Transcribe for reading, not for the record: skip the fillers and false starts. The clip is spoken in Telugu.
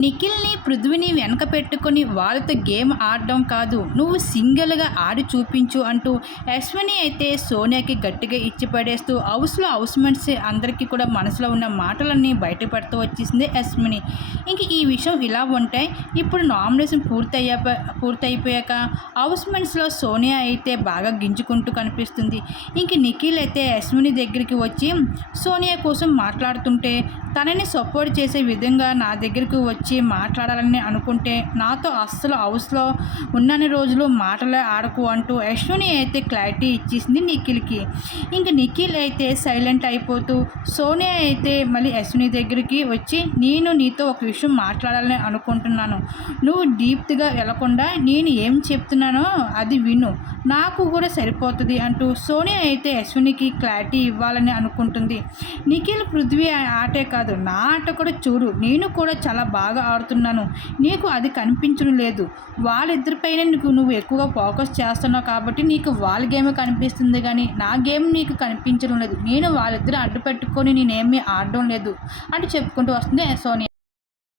నిఖిల్‌ని, పృథ్వీని వెనక పెట్టుకొని వాళ్ళతో గేమ్ ఆడడం కాదు. నువ్వు సింగిల్‌గా ఆడి చూపించు అంటూ అశ్విని అయితే సోనియాకి గట్టిగా ఇచ్చి పడేస్తూ హౌస్ మేట్స్ అందరికీ కూడా మనసులో ఉన్న మాటలన్నీ బయటపెడుతూ వచ్చేసింది అశ్విని. ఇంక ఈ విషయం ఇలా ఉంటే ఇప్పుడు నామినేషన్ పూర్తయిపోయాక హౌస్ మేట్స్‌లో సోనియా అయితే బాగా గింజుకుంటూ కనిపిస్తుంది. ఇంక నిఖిల్ అయితే అశ్విని దగ్గరికి వచ్చి సోనియా కోసం మాట్లాడుతుంటే తనని సపోర్ట్ చేసే విధంగా నా దగ్గరికి వచ్చి మాట్లాడాలని అనుకుంటే నాతో అస్సలు హౌస్లో ఉన్నన్ని రోజులు మాటలే ఆడకు అంటూ అశ్విని అయితే క్లారిటీ ఇచ్చేసింది నిఖిల్కి. ఇంక నిఖిల్ అయితే సైలెంట్ అయిపోతూ సోనియా అయితే మళ్ళీ అశ్విని దగ్గరికి వచ్చి నేను నీతో ఒక విషయం మాట్లాడాలని అనుకుంటున్నాను. నువ్వు డీప్గా వెళ్లకుండా నేను ఏం చెప్తున్నానో అది విను, నాకు కూడా సరిపోతుంది అంటూ సోనియా అయితే అశ్వినికి క్లారిటీ ఇవ్వాలని అనుకుంటుంది. నిఖిల్, పృథ్వీ ఆటే కాదు నా ఆట కూడా చూడు, నేను కూడా చాలా బాగా ఆడుతున్నాను, నీకు అది కనిపించడం లేదు. వాళ్ళిద్దరిపైన నువ్వు ఎక్కువగా ఫోకస్ చేస్తున్నావు కాబట్టి నీకు వాళ్ళ గేమ్ కనిపిస్తుంది కానీ నా గేమ్ నీకు కనిపించడం లేదు. నేను వాళ్ళిద్దరు అడ్డు పెట్టుకొని నేనేమీ ఆడడం లేదు అని చెప్పుకుంటూ వస్తుంది సోనియా.